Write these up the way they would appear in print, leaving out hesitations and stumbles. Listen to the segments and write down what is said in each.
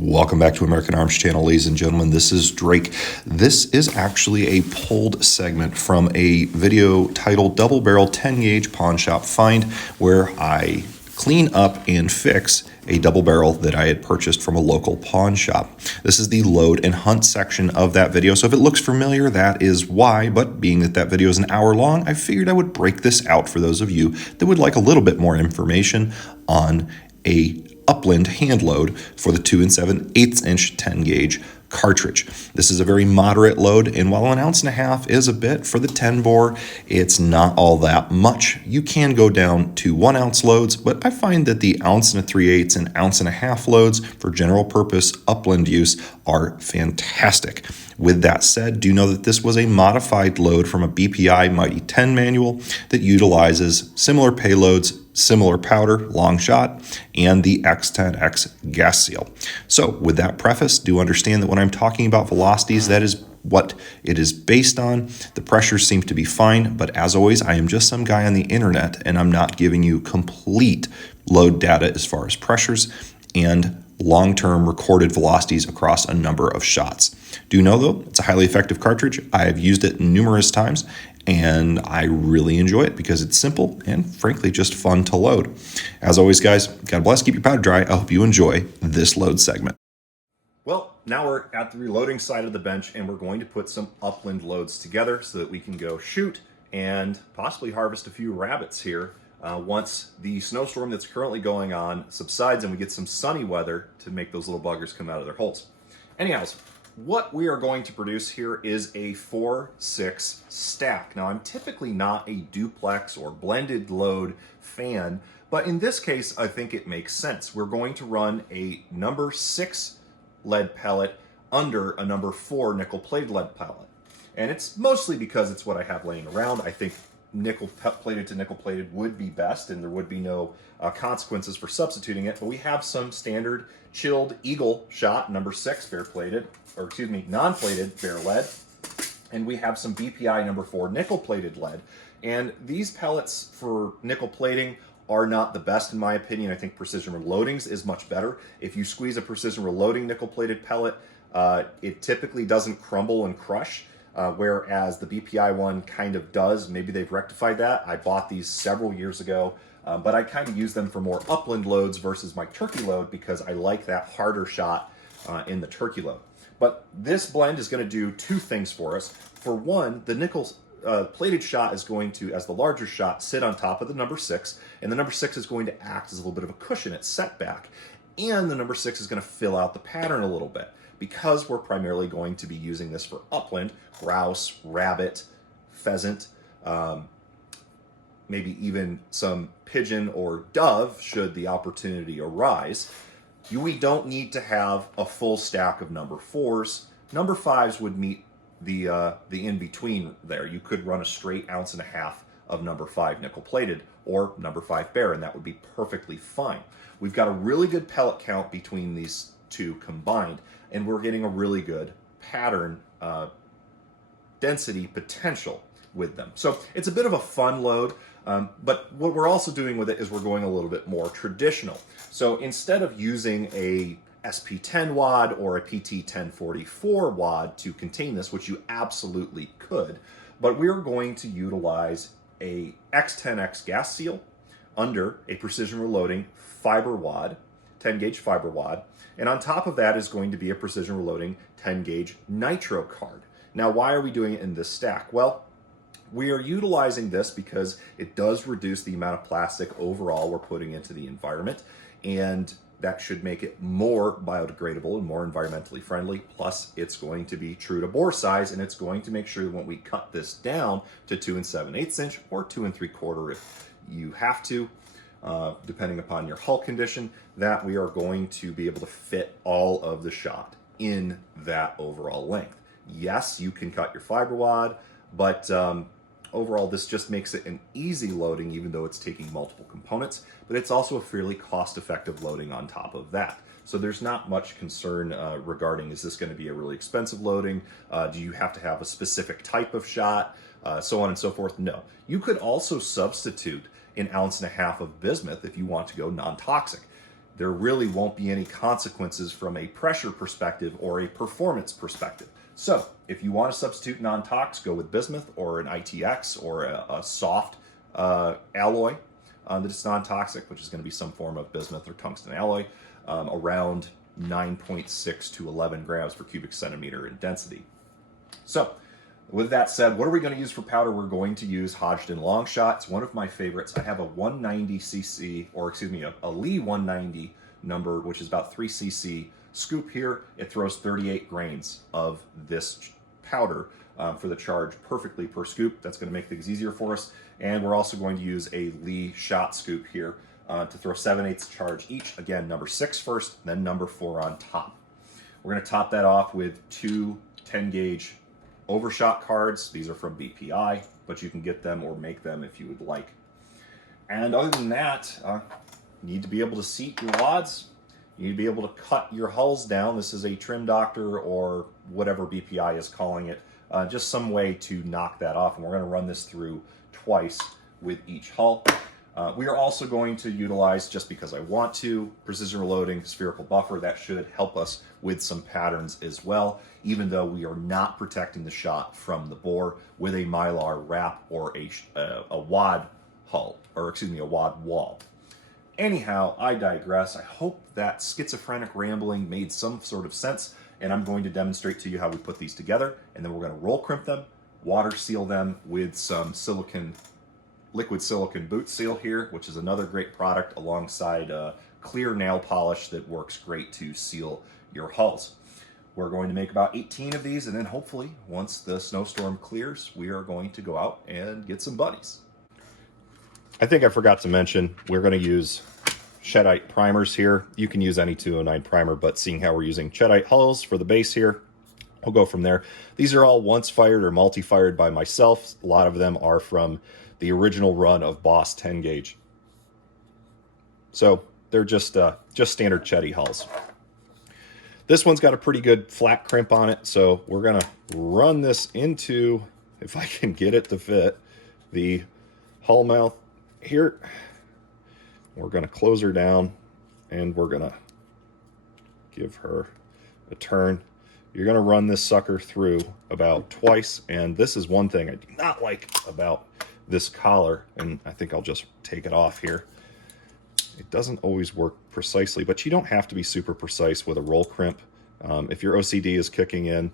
Welcome back to American Arms Channel, ladies and gentlemen. This is Drake. This is actually a pulled segment from a video titled Double Barrel 10 Gauge Pawn Shop Find, where I clean up and fix a double barrel that I had purchased from a local pawn shop. This is the load and hunt section of that video, so if it looks familiar, that is why, but being that that video is an hour long, I figured I would break this out for those of you that would like a little bit more information on a Upland hand load for the 2 7/8 inch 10 gauge cartridge. This is a very moderate load, and while 1.5 ounces is a bit for the 10 bore, it's not all that much. You can go down to 1 ounce loads, but I find that the 1 3/8 and 1.5 ounce loads for general purpose Upland use are fantastic. With that said, do know that this was a modified load from a BPI Mighty 10 manual that utilizes similar payloads, similar powder, long shot, and the X10X gas seal. So with that preface, do understand that when I'm talking about velocities, that is what it is based on. The pressures seem to be fine, but as always, I am just some guy on the internet, and I'm not giving you complete load data as far as pressures and long-term recorded velocities across a number of shots. Do know though, it's a highly effective cartridge. I have used it numerous times, and I really enjoy it because it's simple and frankly just fun to load. As always, guys, God bless, keep your powder dry. I hope you enjoy this load segment. Well, now we're at the reloading side of the bench, and we're going to put some Upland loads together so that we can go shoot and possibly harvest a few rabbits here once the snowstorm that's currently going on subsides and we get some sunny weather to make those little buggers come out of their holes. Anyhows, what we are going to produce here is a 4-6 stack. Now, I'm typically not a duplex or blended load fan, but in this case, I think it makes sense. We're going to run a number 6 lead pellet under a number 4 nickel-plated lead pellet. And it's mostly because it's what I have laying around. I think nickel-plated to nickel-plated would be best, and there would be no consequences for substituting it. But we have some standard chilled Eagle shot number 6 non-plated bare lead, and we have some BPI number 4 nickel-plated lead. And these pellets for nickel plating are not the best in my opinion. I think precision reloadings is much better. If you squeeze a precision reloading nickel-plated pellet, it typically doesn't crumble and crush. Whereas the BPI one kind of does. Maybe they've rectified that. I bought these several years ago, but I kind of use them for more Upland loads versus my turkey load because I like that harder shot in the turkey load. But this blend is going to do two things for us. For one, the nickel plated shot is going to, as the larger shot, sit on top of the number 6, and the number 6 is going to act as a little bit of a cushion. It's set back, and the number 6 is going to fill out the pattern a little bit. Because we're primarily going to be using this for upland, grouse, rabbit, pheasant, maybe even some pigeon or dove should the opportunity arise, we don't need to have a full stack of number 4s. Number 5s would meet the in-between there. You could run a straight 1.5 ounces of number 5 nickel-plated or number 5 bare, and that would be perfectly fine. We've got a really good pellet count between these two combined, and we're getting a really good pattern density potential with them. So it's a bit of a fun load, but what we're also doing with it is we're going a little bit more traditional. So instead of using a SP10 wad or a PT1044 wad to contain this, which you absolutely could, but we're going to utilize a X10X gas seal under a precision reloading fiber wad, 10 gauge fiber wad, and on top of that is going to be a precision reloading 10 gauge nitro card. Now, why are we doing it in this stack? Well, we are utilizing this because it does reduce the amount of plastic overall we're putting into the environment, and that should make it more biodegradable and more environmentally friendly. Plus, it's going to be true to bore size, and it's going to make sure that when we cut this down to 2 7/8 inch or 2 3/4 if you have to, depending upon your hull condition, that we are going to be able to fit all of the shot in that overall length. Yes, you can cut your fiber wad, but overall this just makes it an easy loading even though it's taking multiple components, but it's also a fairly cost-effective loading on top of that. So there's not much concern regarding, is this going to be a really expensive loading? Do you have to have a specific type of shot? So on and so forth? No. You could also substitute an 1.5 ounces of bismuth if you want to go non-toxic. there really won't be any consequences from a pressure perspective or a performance perspective. So if you want to substitute non-tox, go with bismuth or an ITX or a soft alloy that is non-toxic, which is going to be some form of bismuth or tungsten alloy, around 9.6 to 11 grams per cubic centimeter in density. So with that said, what are we going to use for powder? We're going to use Hodgdon Longshot. It's one of my favorites. I have a 190 cc, or excuse me, a Lee 190 number, which is about 3 cc scoop here. It throws 38 grains of this powder for the charge perfectly per scoop. That's going to make things easier for us. And we're also going to use a Lee shot scoop here to throw 7/8 charge each. Again, number 6 first, then number 4 on top. We're going to top that off with 2 10 gauge overshot cards. These are from BPI, but you can get them or make them if you would like. And other than that, you need to be able to seat your wads. You need to be able to cut your hulls down. This is a trim doctor or whatever BPI is calling it. Just some way to knock that off. And we're going to run this through twice with each hull. We are also going to utilize, just because I want to, precision reloading spherical buffer. That should help us with some patterns as well, even though we are not protecting the shot from the bore with a Mylar wrap or a wad hull, or excuse me, a wad wall. Anyhow, I digress. I hope that schizophrenic rambling made some sort of sense, and I'm going to demonstrate to you how we put these together, and then we're going to roll crimp them, water seal them with some liquid silicone boot seal here, which is another great product alongside clear nail polish that works great to seal your hulls. We're going to make about 18 of these, and then hopefully once the snowstorm clears, we are going to go out and get some buddies. I think I forgot to mention, we're going to use Cheddite primers here. You can use any 209 primer, but seeing how we're using Cheddite hulls for the base here, we'll go from there. These are all once fired or multi-fired by myself. A lot of them are from the original run of Boss 10 gauge. So they're just standard Chetty hulls. This one's got a pretty good flat crimp on it, so we're gonna run this into, if I can get it to fit, the hull mouth here. We're gonna close her down and we're gonna give her a turn. You're gonna run this sucker through about twice, and this is one thing I do not like about this collar, and I think I'll just take it off here. It doesn't always work precisely, but you don't have to be super precise with a roll crimp. If your OCD is kicking in,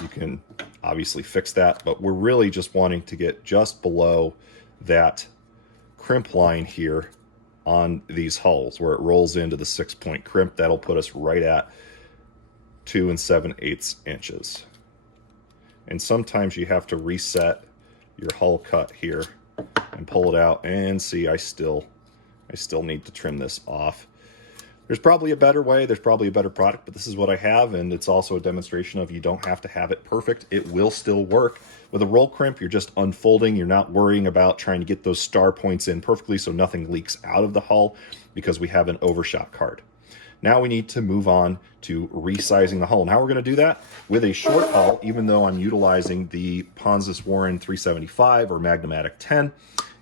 you can obviously fix that, but we're really just wanting to get just below that crimp line here on these hulls where it rolls into the 6-point crimp. That'll put us right at 2 7/8 inches. And sometimes you have to reset your hull cut here and pull it out, and see, I still need to trim this off. There's probably a better way, there's probably a better product, but this is what I have, and it's also a demonstration of you don't have to have it perfect. It will still work. With a roll crimp, you're just unfolding. You're not worrying about trying to get those star points in perfectly so nothing leaks out of the hull, because we have an overshot card. Now we need to move on to resizing the hull. And how we're going to do that with a short hull, even though I'm utilizing the Ponzus Warren 375 or Magnum 10,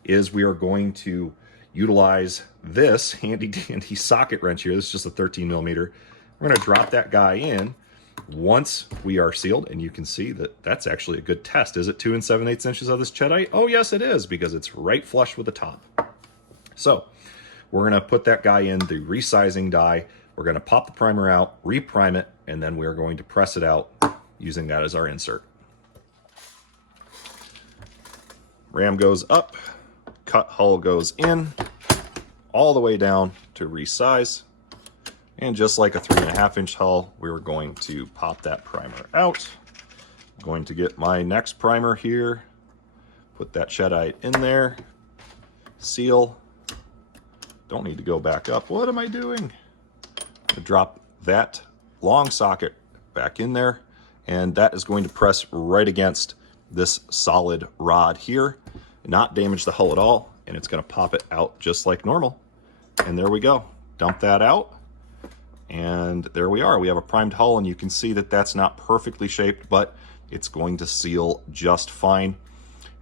is we are going to utilize this handy dandy socket wrench here. This is just a 13 millimeter. We're going to drop that guy in once we are sealed, and you can see that that's actually a good test. Is it 2 7/8 inches of this Cheddite? Oh yes, it is, because it's right flush with the top. So we're going to put that guy in the resizing die. We're going to pop the primer out, reprime it, and then we're going to press it out using that as our insert. Ram goes up, cut hull goes in, all the way down to resize. And just like a 3.5 inch hull, we're going to pop that primer out. I'm going to get my next primer here, put that Cheddite in there, seal. Don't need to go back up. What am I doing? Drop that long socket back in there, and that is going to press right against this solid rod here, not damage the hull at all, and it's going to pop it out just like normal. And there we go. Dump that out, and there we are. We have a primed hull, and you can see that that's not perfectly shaped, but it's going to seal just fine.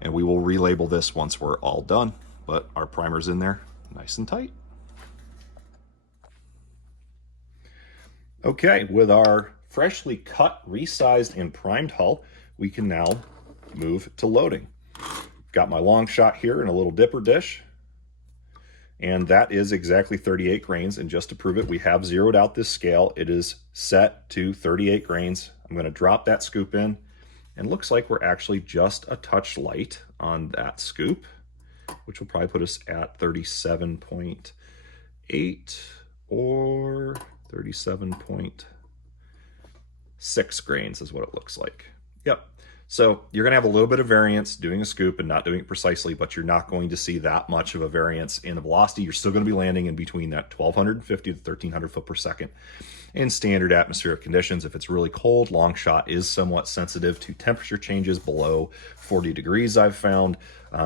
And we will relabel this once we're all done, but our primer's in there nice and tight. Okay, with our freshly cut, resized, and primed hull, we can now move to loading. Got my long shot here in a little dipper dish, and that is exactly 38 grains. And just to prove it, we have zeroed out this scale. It is set to 38 grains. I'm going to drop that scoop in, and it looks like we're actually just a touch light on that scoop, which will probably put us at 37.8 or 37.6 grains is what it looks like. Yep. So you're going to have a little bit of variance doing a scoop and not doing it precisely, but you're not going to see that much of a variance in the velocity. You're still going to be landing in between that 1,250 to 1,300 foot per second in standard atmospheric conditions. If it's really cold, long shot is somewhat sensitive to temperature changes below 40 degrees, I've found.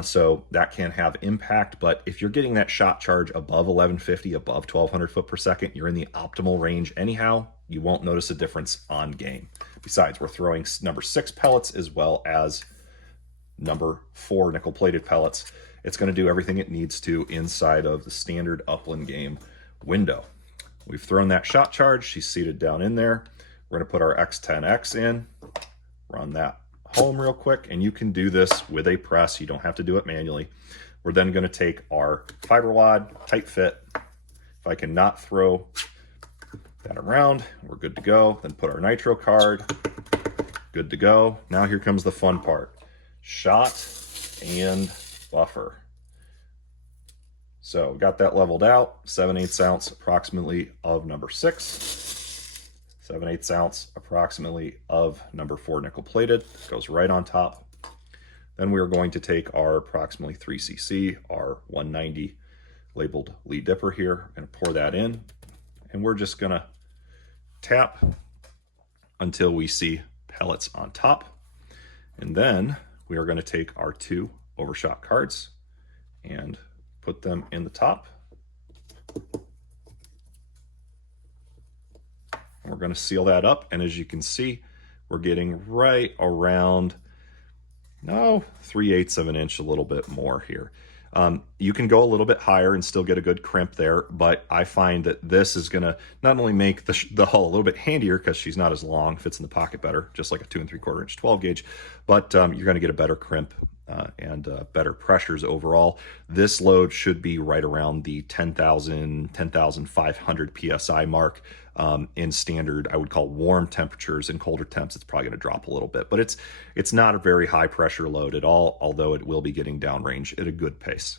So that can have impact, but if you're getting that shot charge above 1150, above 1,200 foot per second, you're in the optimal range anyhow. You won't notice a difference on game. Besides, we're throwing number 6 pellets as well as number 4 nickel-plated pellets. It's going to do everything it needs to inside of the standard Upland game window. We've thrown that shot charge. She's seated down in there. We're going to put our X10X in, run that home real quick, and you can do this with a press. You don't have to do it manually. We're then going to take our fiber wad, tight fit. If I cannot throw that around, we're good to go. Then put our nitro card, good to go. Now here comes the fun part. Shot and buffer. So got that leveled out, 7/8 ounce approximately of number 6, 7/8 ounce approximately of number 4 nickel plated, goes right on top. Then we are going to take our approximately 3 cc, our 190 labeled lead dipper here, and pour that in, and we're just gonna tap until we see pellets on top. And then we are going to take our 2 overshot cards and put them in the top. And we're going to seal that up, and as you can see, we're getting right around 3/8 of an inch, a little bit more here. You can go a little bit higher and still get a good crimp there, but I find that this is going to not only make the hull a little bit handier because she's not as long, fits in the pocket better, just like a 2 3/4 inch 12 gauge, but you're going to get a better crimp and better pressures overall. This load should be right around the 10,500 PSI mark. In standard, I would call warm temperatures. In colder temps, it's probably going to drop a little bit, but it's not a very high pressure load at all, although it will be getting downrange at a good pace.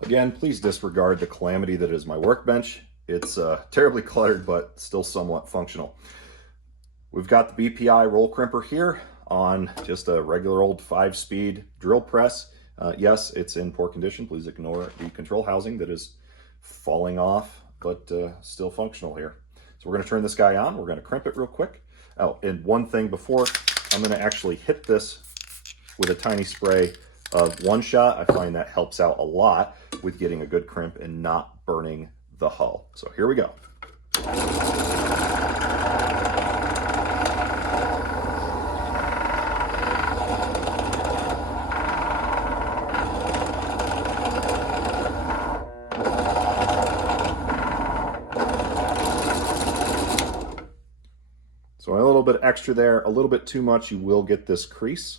Again, please disregard the calamity that is my workbench. It's terribly cluttered, but still somewhat functional. We've got the BPI roll crimper here on just a regular old 5-speed drill press. Yes, it's in poor condition. Please ignore the control housing that is falling off, but still functional here. So we're going to turn this guy on. We're going to crimp it real quick. Oh, and one thing before, I'm going to actually hit this with a tiny spray of One Shot. I find that helps out a lot with getting a good crimp and not burning the hull. So here we go. So a little bit extra there, a little bit too much, you will get this crease.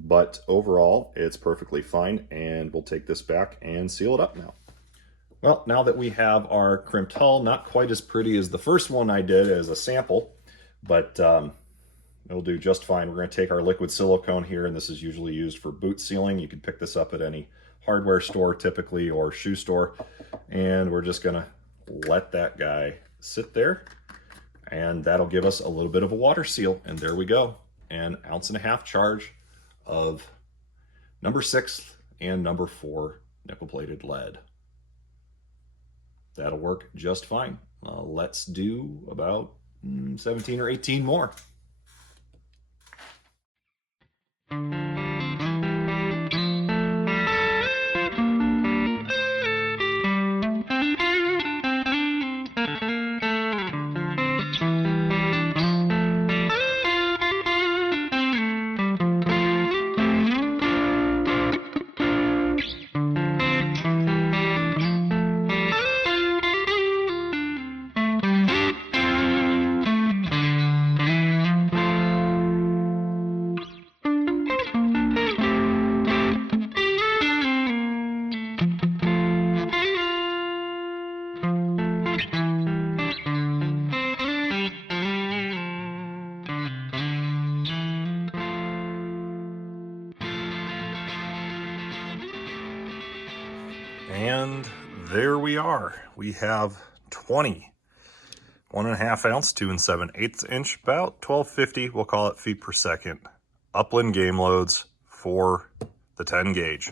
But overall, it's perfectly fine, and we'll take this back and seal it up now. Well, now that we have our crimped hull, not quite as pretty as the first one I did as a sample, but it'll do just fine. We're going to take our liquid silicone here, and this is usually used for boot sealing. You can pick this up at any hardware store typically, or shoe store, and we're just going to let that guy sit there, and that'll give us a little bit of a water seal. And there we go, an 1.5 ounce charge of number 6 and number 4 nickel-plated lead. That'll work just fine. Let's do about 17 or 18 more. there we are. We have 20 1.5 ounce 2 7/8 inch, about 1250, we'll call it feet per second, Upland game loads for the 10 gauge.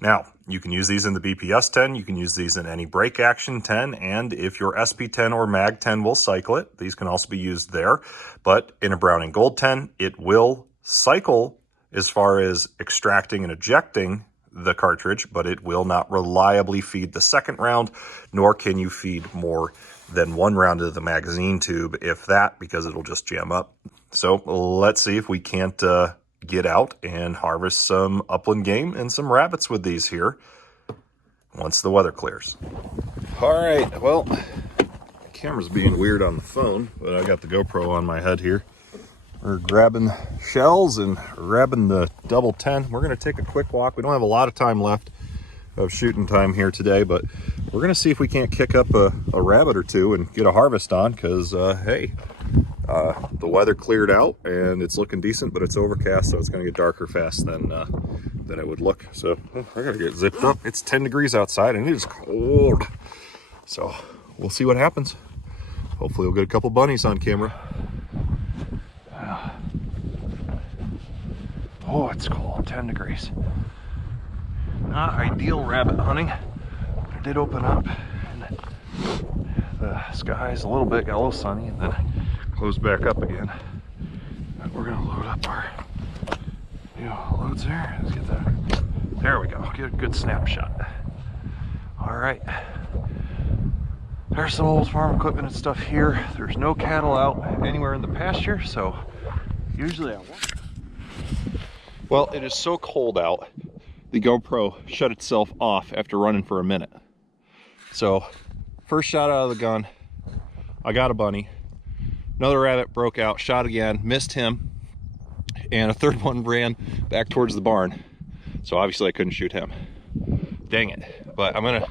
Now, you can use these in the BPS 10, you can use these in any break action 10, and if your SP 10 or Mag 10 will cycle it, these can also be used there. But in a brown and gold 10, it will cycle as far as extracting and ejecting the cartridge, but it will not reliably feed the second round, nor can you feed more than one round of the magazine tube, if that, because it'll just jam up. So let's see if we can't get out and harvest some upland game and some rabbits with these here once the weather clears. All right, well, the camera's being weird on the phone, but I got the GoPro on my head here. We're grabbing shells and grabbing the double 10. We're gonna take a quick walk. We don't have a lot of time left of shooting time here today, but we're gonna see if we can't kick up a rabbit or two and get a harvest on, because hey, the weather cleared out and it's looking decent, but it's overcast, so it's gonna get darker fast than it would look. So I gotta get zipped up. It's 10 degrees outside and it is cold. So we'll see what happens. Hopefully we'll get a couple bunnies on camera. Oh, it's cold, 10 degrees. Not ideal rabbit hunting. It did open up and the sky's a little bit, got a little sunny, and then closed back up again. But we're gonna load up our loads there. Let's get that. There we go, get a good snapshot. All right. There's some old farm equipment and stuff here. There's no cattle out anywhere in the pasture, so usually I won't. Well, it is so cold out, the GoPro shut itself off after running for a minute. So, first shot out of the gun, I got a bunny. Another rabbit broke out, shot again, missed him, and a third one ran back towards the barn. So obviously I couldn't shoot him. Dang it. But I'm gonna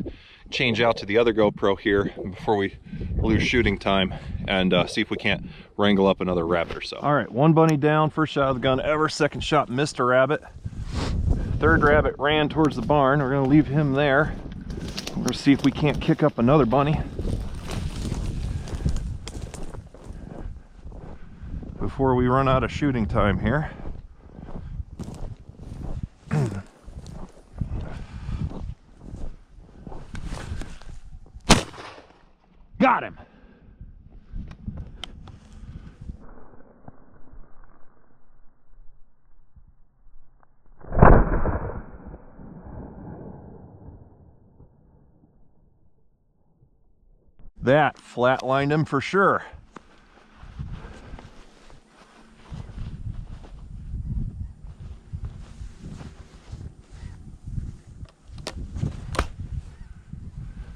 change out to the other GoPro here before we lose shooting time and see if we can't wrangle up another rabbit or so. All right, one bunny down, first shot of the gun ever. Second shot missed a rabbit. Third rabbit ran towards the barn. We're gonna leave him there. We're gonna see if we can't kick up another bunny before we run out of shooting time here. Got him. That flatlined him for sure.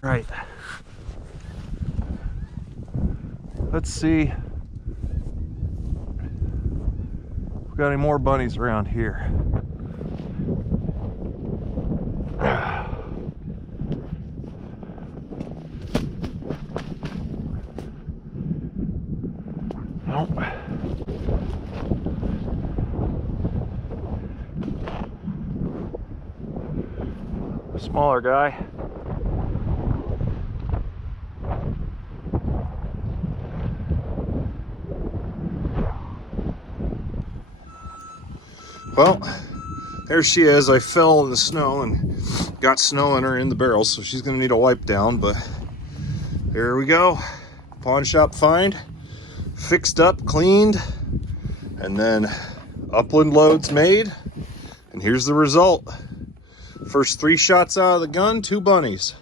Right. Let's see if we got any more bunnies around here. Nope. A smaller guy. Well, there she is. I fell in the snow and got snow on her in the barrel, so she's gonna need a wipe down, but there we go. Pawn shop find, fixed up, cleaned, and then upland loads made, and here's the result. First 3 shots out of the gun, 2 bunnies,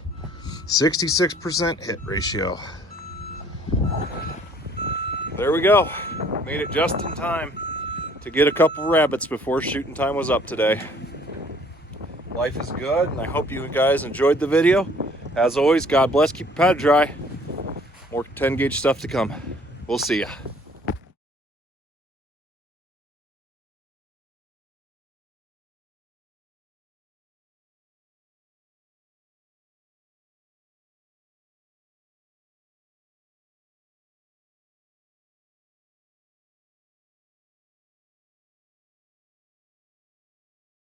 66% hit ratio. There we go. Made it just in time to get a couple rabbits before shooting time was up today. Life is good, and I hope you guys enjoyed the video. As always, God bless, keep your powder dry. More 10 gauge stuff to come. We'll see ya.